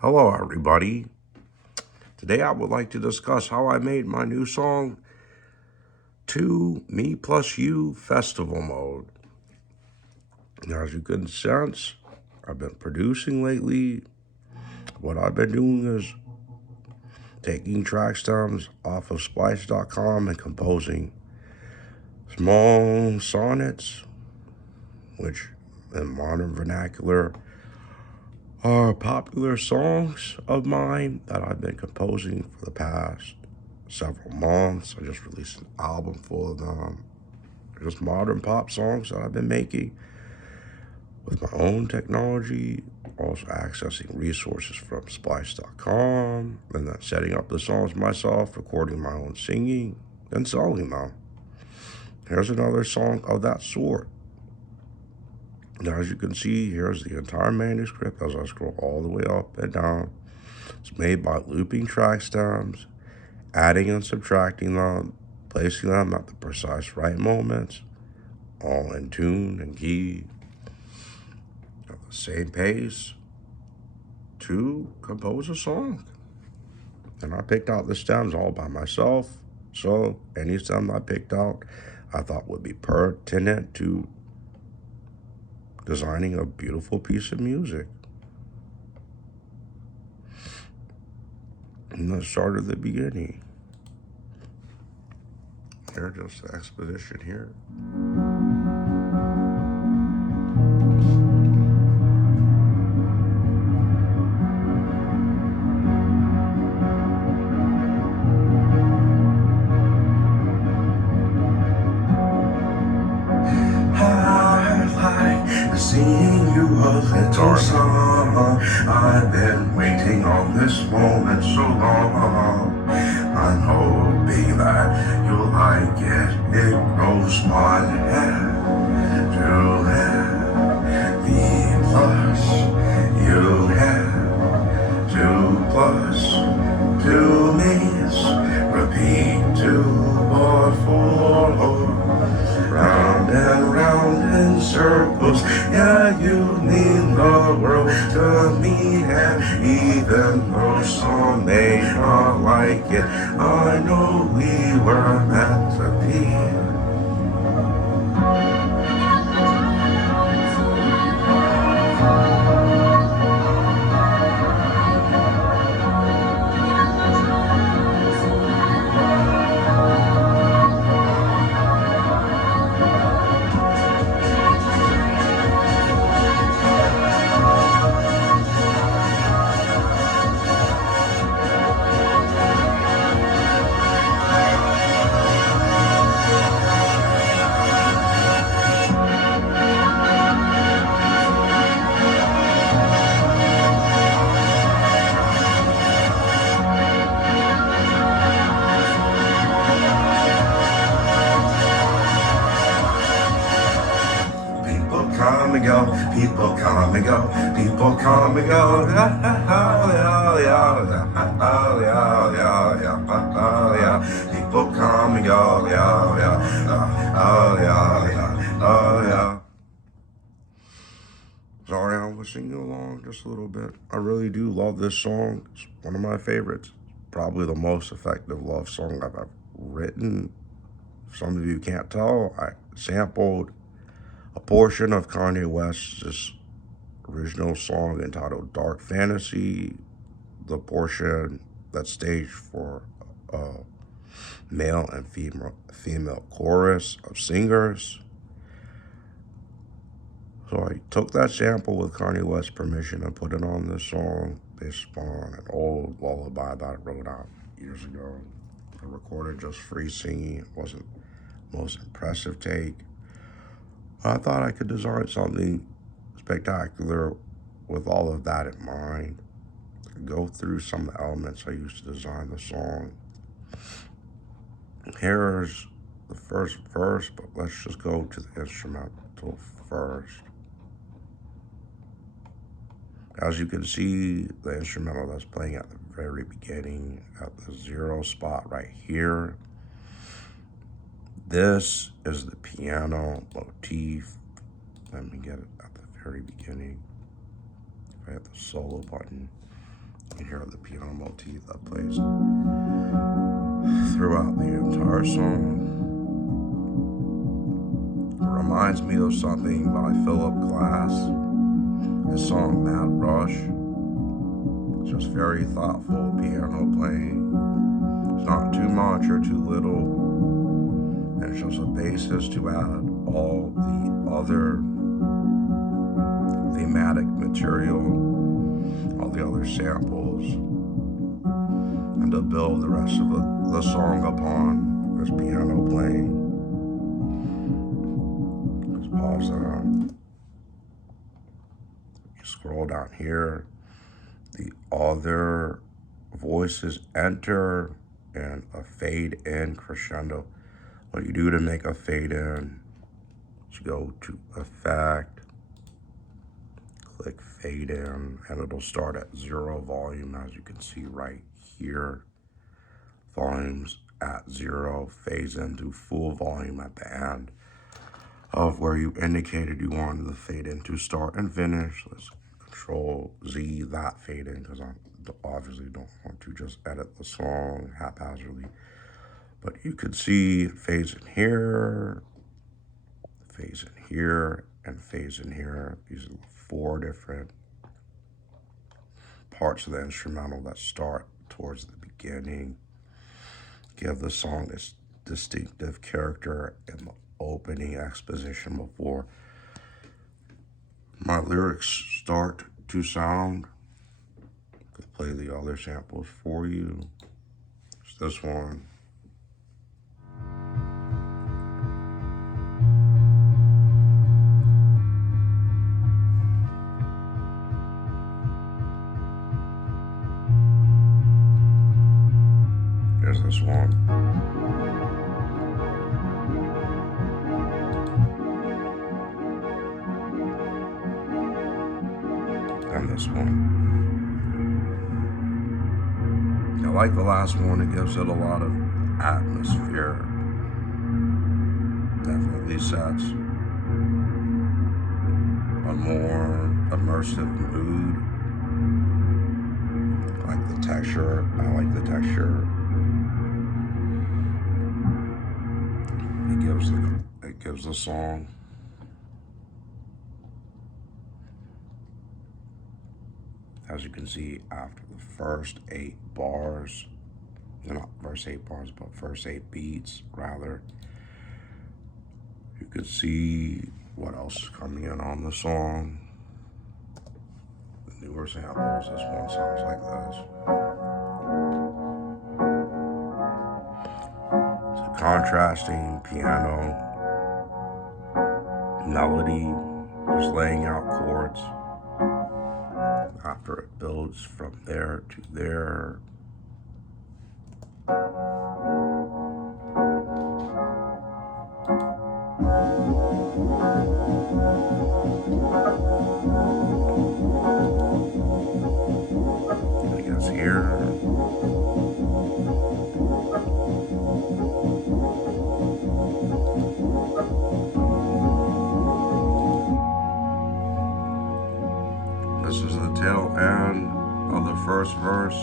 Hello, everybody. Today I would like to discuss how I made my new song to Me Plus You Festival Mode. Now, as you can sense, I've been producing lately. What I've been doing is taking track stems off of Splice.com and composing small sonnets, which in modern vernacular are popular songs of mine that I've been composing for the past several months. I just released an album full of them. Just modern pop songs that I've been making with my own technology, also accessing resources from Splice.com, and then setting up the songs myself, recording my own singing, and selling them. Here's another song of that sort. Now, as you can see, here's the entire manuscript as I scroll all the way up and down. It's made by looping track stems, adding and subtracting them, placing them at the precise right moments, all in tune and key, at the same pace to compose a song. And I picked out the stems all by myself. So any stem I picked out, I thought would be pertinent to designing a beautiful piece of music. And let's start at the beginning. Here's just the exposition here. I like seeing you a little summer. I've been waiting on this moment so long. I'm hoping that you'll like it. It grows one hair to have the plus. You have two plus two means repeat two or four. Round and round in circles, yeah, you mean the world to me. And even though some may not like it, I know we were meant to be. Come and go, people come and go, people come and go. People come and go, Sorry, I was singing along just a little bit. I really do love this song. It's one of my favorites. Probably the most effective love song I've ever written. If some of you can't tell, I sampled a portion of Kanye West's original song entitled Dark Fantasy, the portion that's staged for a male and female chorus of singers. So I took that sample with Kanye West's permission and put it on this song based on an old lullaby that I wrote out years ago. I recorded just free singing. It wasn't the most impressive take. I thought I could design something spectacular with all of that in mind. Go through some of the elements I used to design the song. Here's the first verse, but let's just go to the instrumental first. As you can see, the instrumental that's playing at the very beginning, at the 0 spot right here, this is the piano motif. Let me get it at the very beginning. If I hit the solo button, You hear the piano motif that plays throughout the entire song. It reminds me of something by Philip Glass, his song Mad Rush. It's just very thoughtful piano playing. It's not too much or too little. And it's just a basis to add all the other thematic material, all the other samples, and to build the rest of the song upon this piano playing. Let's pause that. You scroll down here, the other voices enter and a fade in crescendo. What you do to make a fade in is you go to effect, click fade in, and it'll start at 0 volume, as you can see right here. Volumes at 0, fades into full volume at the end of where you indicated you wanted the fade in to start and finish. Let's Control Z that fade in, because I obviously don't want to just edit the song haphazardly. But you could see it fades in here, phase in here, and phase in here. These are 4 different parts of the instrumental that start towards the beginning. Give the song this distinctive character in the opening exposition before my lyrics start to sound. I'll play the other samples for you. It's this one. There's this one. And this one. I like the last one. It gives it a lot of atmosphere. Definitely sets a more immersive mood. I like the texture. I like the texture. It gives the song. As you can see, after the first 8 bars, not first 8 bars, but first 8 beats, rather, you could see what else is coming in on the song. The newer samples, this one sounds like this. It's a contrasting piano melody, just laying out chords. After it builds from there to there. I guess here. This is the tail end of the first verse.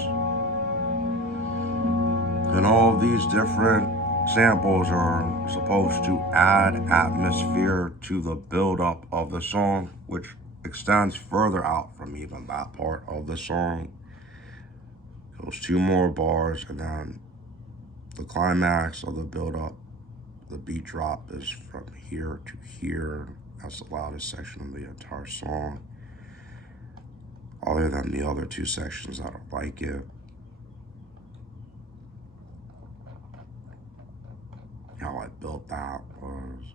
And all of these different samples are supposed to add atmosphere to the build-up of the song, which extends further out from even that part of the song. Goes 2 more bars, and then the climax of the build-up, the beat drop, is from here to here. That's the loudest section of the entire song, other than the other 2 sections that are like it. How I built that was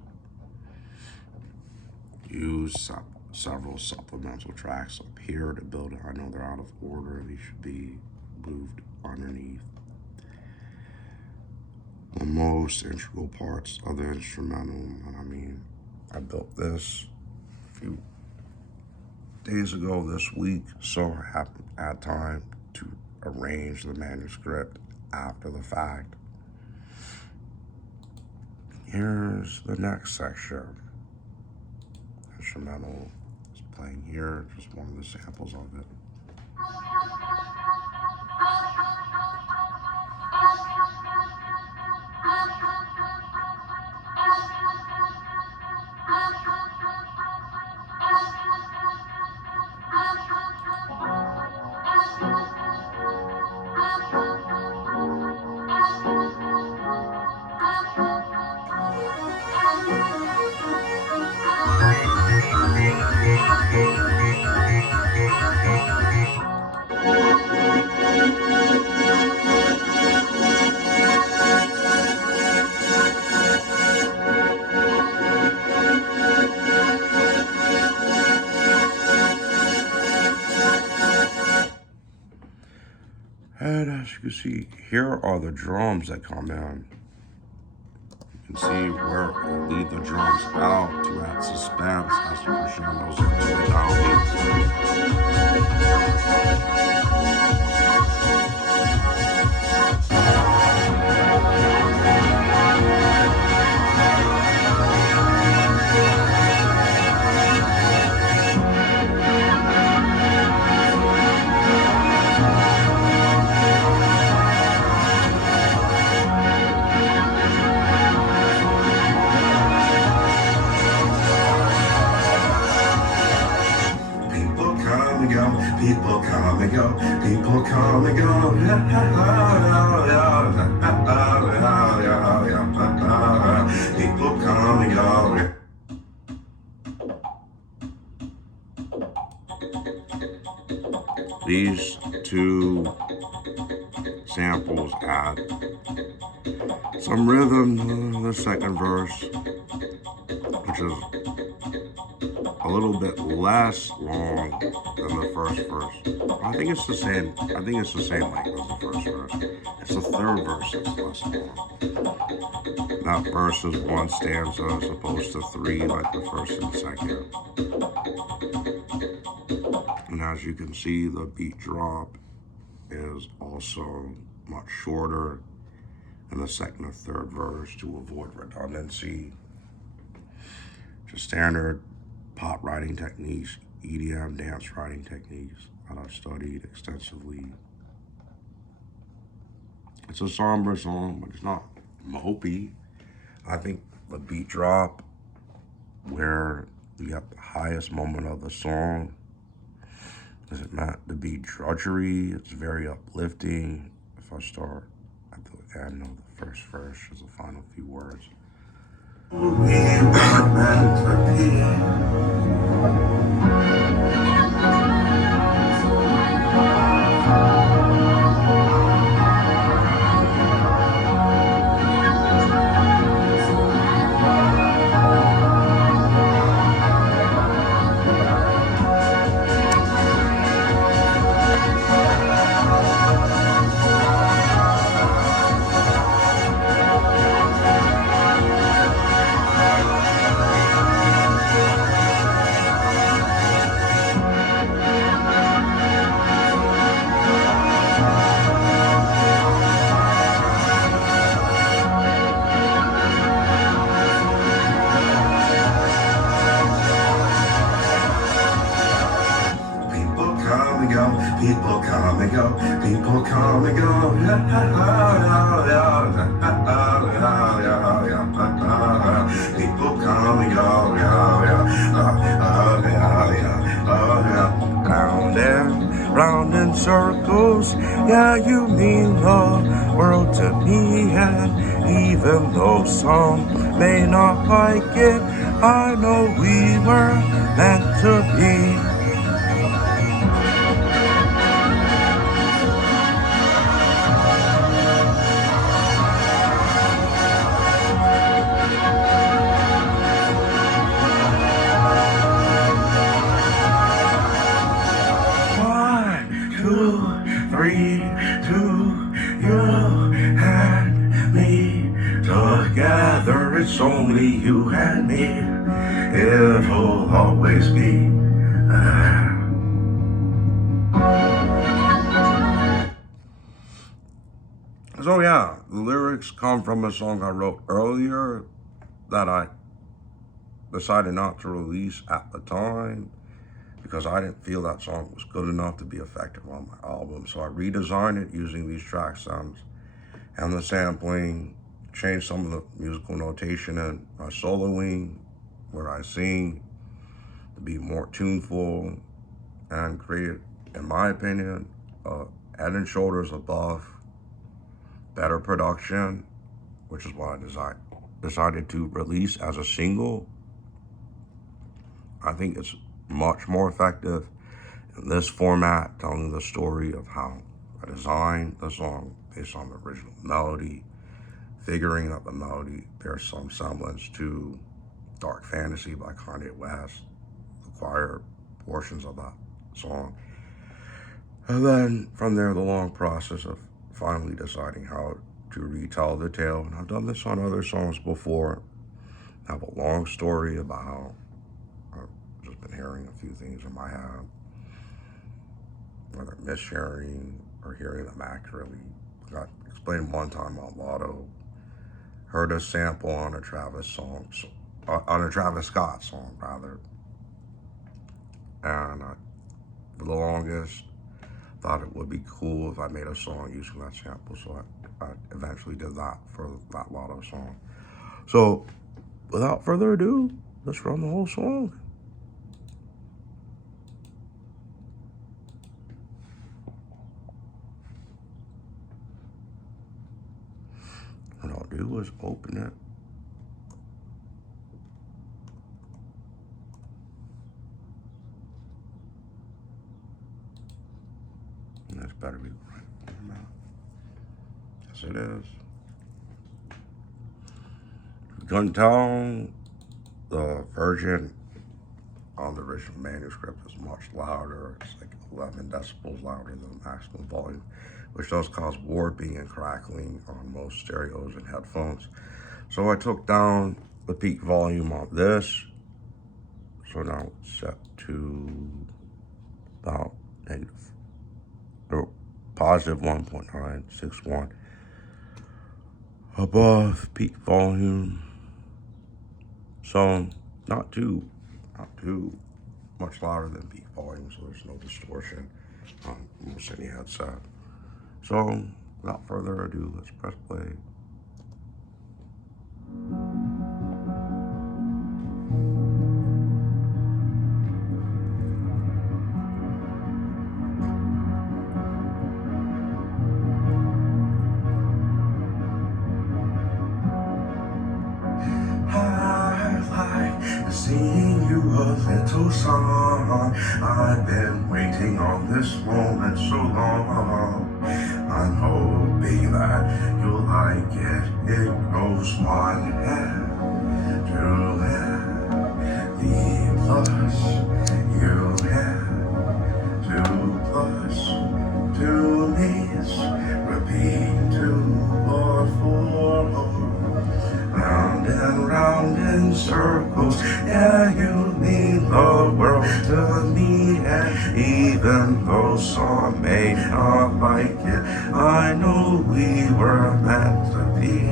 use several supplemental tracks up here to build it. I know they're out of order. These should be moved underneath the most integral parts of the instrumental. And I mean, I built this a few days ago this week, so I haven't had time to arrange the manuscript after the fact. Here's the next section. Instrumental is playing here, just one of the samples of it. And as you can see, here are the drums that come in. You can see where I leave the drums out to add suspense as the crescendos into the People come and go, people come and go, people come and go. People come and go. These two samples add some rhythm in the second verse, which is a little bit less long than the first verse. I think it's the same. I think it's the same length as the first verse. It's the third verse that's less long. That verse is one stanza as opposed to three like the first and second. And as you can see, the beat drop is also much shorter in the second or third verse to avoid redundancy. Just standard pop writing techniques, EDM dance writing techniques that I've studied extensively. It's a somber song, but it's not mopey. I think the beat drop, where you have the highest moment of the song, isn't meant to be drudgery. It's very uplifting. If I start at the end of the first verse, as the final few words. We were meant to be. People come and go, people come and go. People come and go. Round and round in circles, yeah, you mean the world to me. And even though some may not like it, I know we were meant to be. Together, it's only you and me. It'll always be. So yeah, the lyrics come from a song I wrote earlier that I decided not to release at the time because I didn't feel that song was good enough to be effective on my album. So I redesigned it using these track sounds and the sampling, changed some of the musical notation and my soloing, where I sing, to be more tuneful and create, in my opinion, head and shoulders above better production, which is what I decided to release as a single. I think it's much more effective in this format, telling the story of how I designed the song based on the original melody, figuring that the melody bears some semblance to Dark Fantasy by Kanye West, the choir portions of that song. And then from there, the long process of finally deciding how to retell the tale. And I've done this on other songs before. I have a long story about how I've just been hearing a few things in my head, whether mishearing or hearing them accurately. I explained one time on Lotto, heard a sample on a Travis Scott song rather, and for the longest thought it would be cool if I made a song using that sample, so I eventually did that for that Lotto song. So without further ado, let's run the whole song. What I'll do is open it. And this better be right in my mouth. Yes, it is. You can tell the version on the original manuscript is much louder. It's like 11 decibels louder than the maximum volume, which does cause warping and crackling on most stereos and headphones. So I took down the peak volume on this. So now it's set to about positive 1.961 above peak volume. So not too much louder than peak volume, so there's no distortion on almost any headset. So without further ado, let's press play. Singing you a little song. I've been waiting on this moment so long. I'm hoping that you'll like it. It goes 1 half to half. The plus you have 2 plus 2 means repeat 2 or 4. Round and round in circles, yeah, you mean the world to me. And even though some may not like it, I know we were meant to be.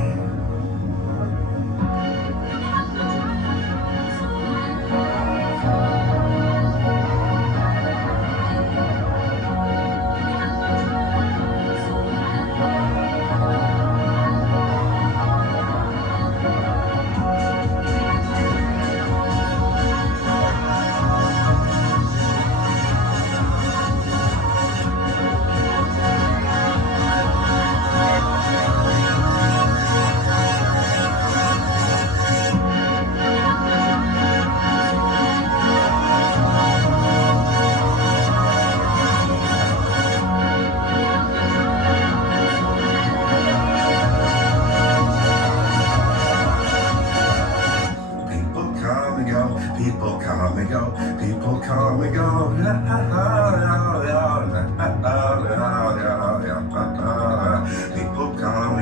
People come and go, people come and go. People come and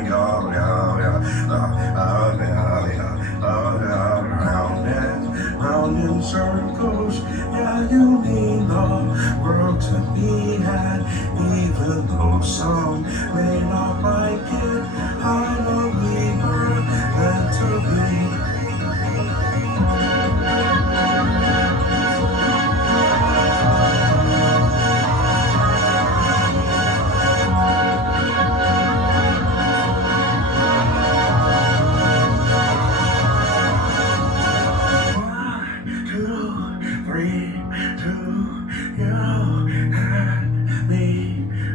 go, round in circles. Yeah, you mean the world to me. And even though some may not like it, I know we were meant to be.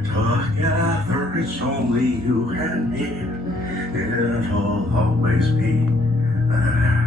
Together, it's only you and me. It'll always be that.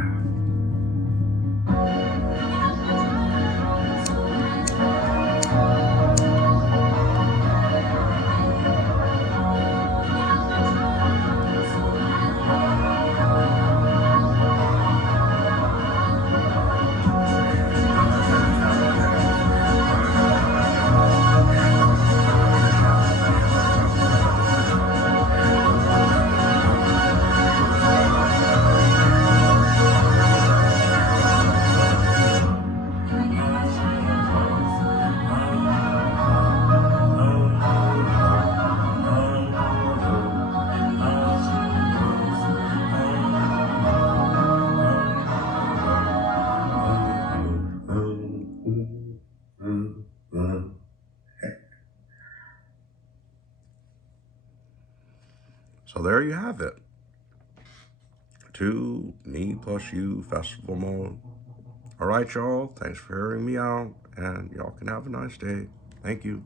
So there you have it. 2 Me Plus You festival mode. All right, y'all. Thanks for hearing me out, and y'all can have a nice day. Thank you.